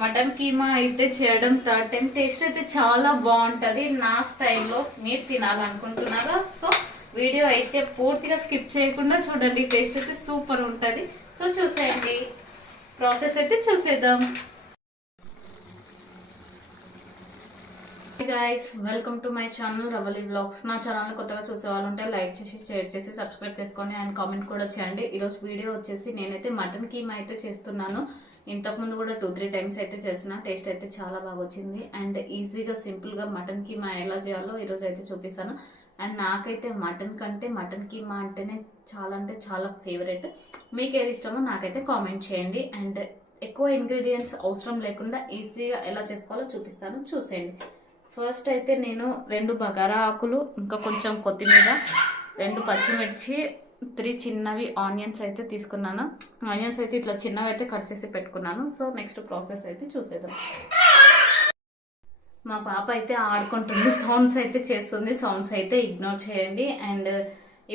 Mutton keema అయితే చేయడం third time. Taste అయితే చాలా బాగుంటుంది. నా స్టైల్లో మీరు తినాలనుకుంటున్నారా? సో వీడియో అయితే పూర్తిగా స్కిప్ చేయకుండా చూడండి. టేస్ట్ అయితే సూపర్ ఉంటుంది. సో చూసేయండి, ప్రాసెస్ అయితే చూసేద్దాం. Guys, welcome to my channel Ravali vlogs. నా ఛానల్ కొత్తగా చూసే వాళ్ళు ఉంటే లైక్ చేసి, షేర్ చేసి, సబ్స్క్రైబ్ చేసుకోండి అండ్ కామెంట్ కూడా చేయండి. ఈరోజు వీడియో వచ్చేసి నేనైతే మటన్ కీమా అయితే చేస్తున్నాను. ఇంతకుముందు కూడా 2-3 టైమ్స్ అయితే చేసిన. టేస్ట్ అయితే చాలా బాగా వచ్చింది అండ్ ఈజీగా సింపుల్గా మటన్ కీమా ఎలా చేయాలో ఈరోజు అయితే చూపిస్తాను. అండ్ నాకైతే మటన్ కంటే మటన్ కీమా అంటేనే చాలా అంటే చాలా ఫేవరెట్. మీకు ఏది ఇష్టమో నాకైతే కామెంట్ చేయండి. అండ్ ఎక్కువ ఇంగ్రీడియంట్స్ అవసరం లేకుండా ఈజీగా ఎలా చేసుకోవాలో చూపిస్తాను, చూసేయండి. ఫస్ట్ అయితే నేను 2 బగారా ఆకులు, ఇంకా కొంచెం కొత్తిమీర, 2 పచ్చిమిర్చి, 3 చిన్నవి ఆనియన్స్ అయితే తీసుకున్నాను. ఆనియన్స్ అయితే ఇట్లా చిన్నవి అయితే కట్ చేసి పెట్టుకున్నాను. సో నెక్స్ట్ ప్రాసెస్ అయితే చూసేద్దాం. మా పాప అయితే ఆడుకుంటుంది, సౌండ్స్ అయితే చేస్తుంది. సౌండ్స్ అయితే ఇగ్నోర్ చేయండి. అండ్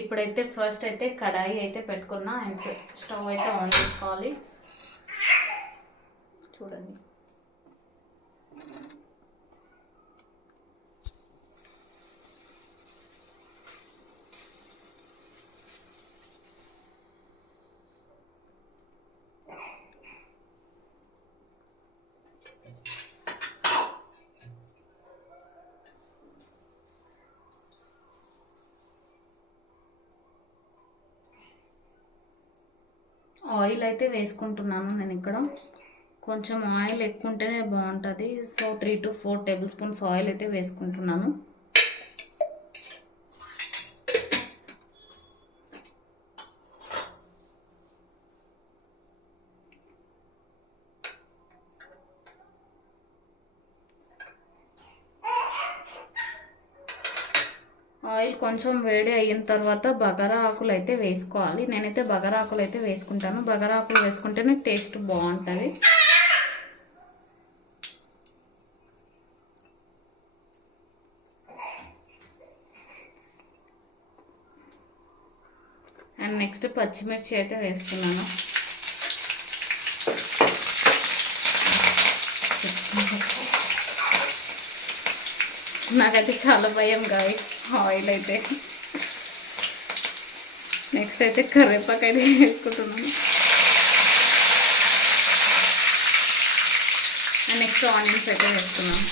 ఇప్పుడైతే ఫస్ట్ అయితే కడాయి అయితే పెట్టుకున్నా అండ్ స్టవ్ అయితే ఆన్ చేసుకోవాలి. చూడండి, ఆయిల్ అయితే వేసుకుంటున్నాను. నేను ఇక్కడ కొంచెం ఆయిల్ ఎక్కువ ఉంటేనే బాగుంటుంది. So 3 to 4 table spoons oil అయితే వేసుకుంటున్నాను. ఆయిల్ కొంచెం వేడి అయిన తర్వాత బగారా ఆకులు అయితే వేసుకోవాలి. నేనైతే బగారా ఆకులు అయితే వేసుకుంటాను. బగారా ఆకులు వేసుకుంటేనే టేస్ట్ బాగుంటుంది. అండ్ నెక్స్ట్ పచ్చిమిర్చి అయితే వేసుకున్నాను. నాకైతే చాలా భయం గాయ్స్ ఆయిల్ అయితే. నెక్స్ట్ అయితే కరివేపాకు అయితే వేసుకుంటున్నాను. అండ్ నెక్స్ట్ ఆనియన్స్ అయితే వేస్తున్నాను.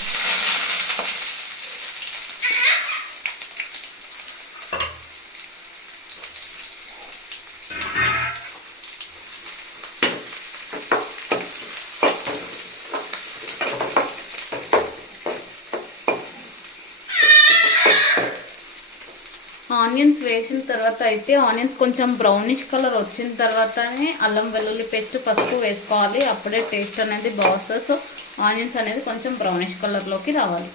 ఆనియన్స్ వేసిన తర్వాత అయితే ఆనియన్స్ కొంచెం బ్రౌనిష్ కలర్ వచ్చిన తర్వాతనే అల్లం వెల్లుల్లి పేస్ట్, పసుపు వేసుకోవాలి. అప్పుడే టేస్ట్ అనేది బాగుంటుంది. సో ఆనియన్స్ అనేది కొంచెం బ్రౌనిష్ కలర్లోకి రావాలి.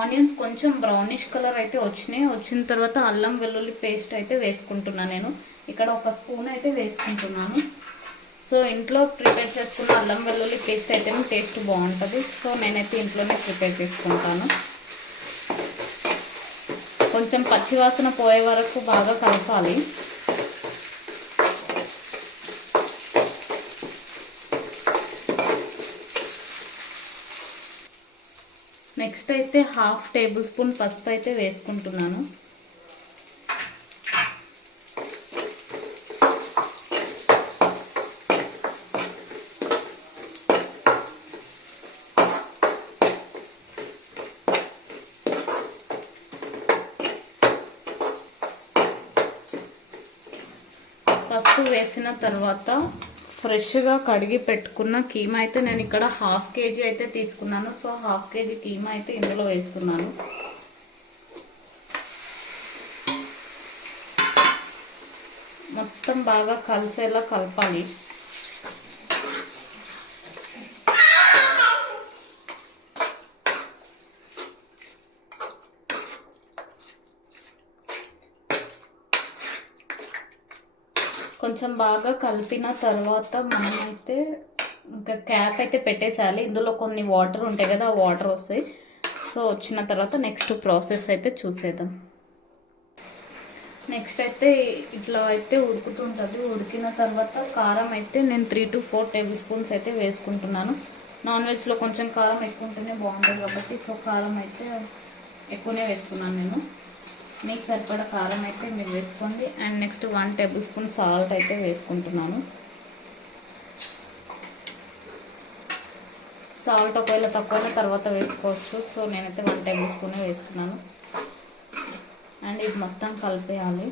ఆనియన్స్ కొంచెం బ్రౌనిష్ కలర్ అయితే వచ్చిన తర్వాత అల్లం వెల్లుల్లి పేస్ట్ అయితే వేసుకుంటున్నాను. నేను ఇక్కడ 1 స్పూన్ అయితే వేసుకుంటున్నాను. సో ఇంట్లో ప్రిపేర్ చేసుకున్న అల్లం వెల్లుల్లి పేస్ట్ అయితేనే టేస్ట్ బాగుంటుంది. సో నేనైతే ఇంట్లోనే ప్రిపేర్ చేసుకుంటాను. కొంచెం పచ్చివాసన పోయే వరకు బాగా కలపాలి. నెక్స్ట్ అయితే 1/2 టేబుల్ స్పూన్ పసుపు అయితే వేసుకుంటున్నాను. పసుపు వేసిన తర్వాత ఫ్రెష్గా కడిగి పెట్టుకున్న కీమా అయితే నేను ఇక్కడ 1/2 kg అయితే తీసుకున్నాను. సో 1/2 kg కీమా అయితే ఇందులో వేస్తున్నాను. మొత్తం బాగా కలిసేలా కలపాలి. కొంచెం బాగా కలిపిన తర్వాత మనమైతే ఇంకా క్యాప్ అయితే పెట్టేసేయాలి. ఇందులో కొన్ని వాటర్ ఉంటాయి కదా, ఆ వాటర్ వస్తాయి. సో వచ్చిన తర్వాత నెక్స్ట్ ప్రాసెస్ అయితే చూసేద్దాం. నెక్స్ట్ అయితే ఇట్లా అయితే ఉడుకుతుంటుంది. ఉడికిన తర్వాత కారం అయితే నేను 3 to 4 టేబుల్ స్పూన్స్ అయితే వేసుకుంటున్నాను. నాన్ వెజ్లో కొంచెం కారం ఎక్కువ ఉంటేనే బాగుంటుంది కాబట్టి సో కారం అయితే ఎక్కువనే వేసుకున్నాను నేను. మీకు సరిపడా కారం అయితే మీరు వేసుకోండి. And next 1 table spoon salt అయితే వేసుకుంటున్నాను. సాల్ట్ ఒకవేళ తక్కువైన తర్వాత వేసుకోవచ్చు. సో నేనైతే 1 టేబుల్ స్పూనే వేసుకున్నాను. అండ్ ఇది మొత్తం కలిపేయాలి.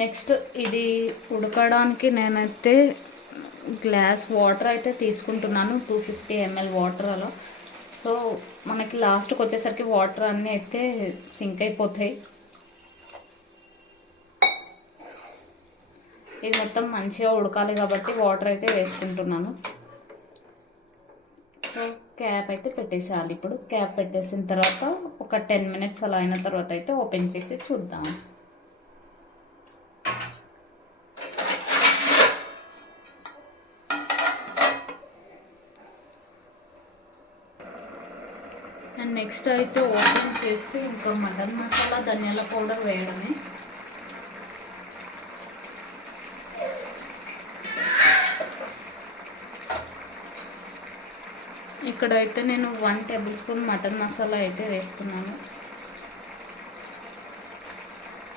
నెక్స్ట్ ఇది ఉడకడానికి నేనైతే గ్లాస్ వాటర్ అయితే తీసుకుంటున్నాను. 250 ml వాటర్ అలా. సో మనకి లాస్ట్కి వచ్చేసరికి వాటర్ అన్నీ అయితే సింక్ అయిపోతాయి. ఇది మొత్తం మంచిగా ఉడకాలి కాబట్టి వాటర్ అయితే వేసుకుంటున్నాను. సో క్యాప్ అయితే పెట్టేసేయాలి. ఇప్పుడు క్యాప్ పెట్టేసిన తర్వాత ఒక 10 minutes అలా అయిన తర్వాత అయితే ఓపెన్ చేసి చూద్దాం. అండ్ నెక్స్ట్ అయితే ఓపెన్ చేసి ఇంకా మటన్ మసాలా, ధనియాల పౌడర్ వేయడమే. ఇక్కడైతే నేను 1 టేబుల్ స్పూన్ మటన్ మసాలా అయితే వేస్తున్నాను.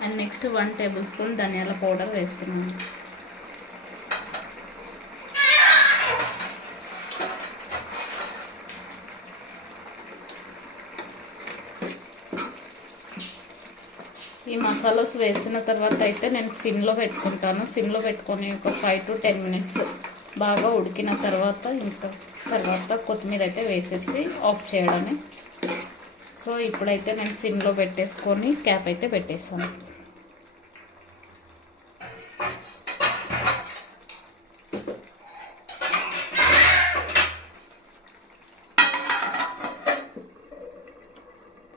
అండ్ నెక్స్ట్ 1 టేబుల్ స్పూన్ ధనియాల పౌడర్ వేస్తున్నాను. ఈ మసాలాస్ వేసిన తర్వాత అయితే నేను సిమ్లో పెట్టుకుంటాను. సిమ్లో పెట్టుకొని ఒక 5 to 10 minutes బాగా ఉడికిన తర్వాత ఇంకా కొత్తిమీర అయితే వేసేసి ఆఫ్ చేయడమే. సో ఇప్పుడైతే నేను సిమ్లో పెట్టేసుకొని క్యాప్ అయితే పెట్టేసాను.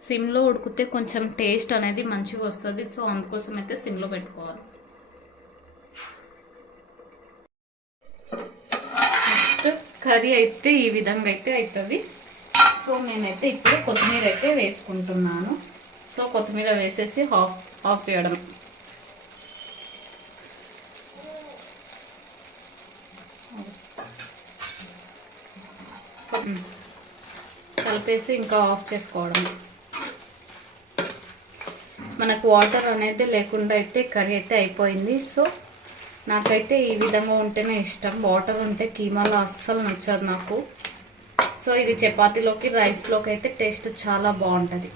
సిమ్లో ఉడికితే కొంచెం టేస్ట్ అనేది మంచిగా వస్తుంది. సో అందుకోసం అయితే సిమ్లో పెట్టుకోవాలి. నెక్స్ట్ కర్రీ అయితే ఈ విధంగా అయితే అవుతుంది. సో నేనైతే ఇప్పుడు కొత్తిమీర అయితే వేసుకుంటున్నాను. సో కొత్తిమీర వేసేసి ఆఫ్ చేయడం. కలిపేసి ఇంకా ఆఫ్ చేసుకోవడం. మనకు వాటర్ అనేది లేకుండా అయితే కర్రీ అయితే అయిపోయింది. సో నాకైతే ఈ విధంగా ఉంటేనే ఇష్టం. వాటర్ ఉంటే కీమాలో అస్సలు నచ్చదు నాకు. సో ఇది చపాతీలోకి, రైస్లోకి అయితే టేస్ట్ చాలా బాగుంటుంది.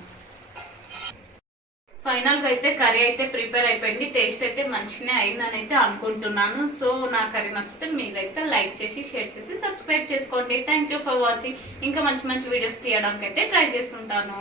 ఫైనల్గా అయితే కర్రీ అయితే ప్రిపేర్ అయిపోయింది. టేస్ట్ అయితే మంచిగానే అయిందని అయితే అనుకుంటున్నాను. సో నా కర్రీ నచ్చితే మీరైతే లైక్ చేసి, షేర్ చేసి, సబ్స్క్రైబ్ చేసుకోండి. Thank you for watching. ఇంకా మంచి మంచి వీడియోస్ తీయడానికి అయితే ట్రై చేస్తుంటాను.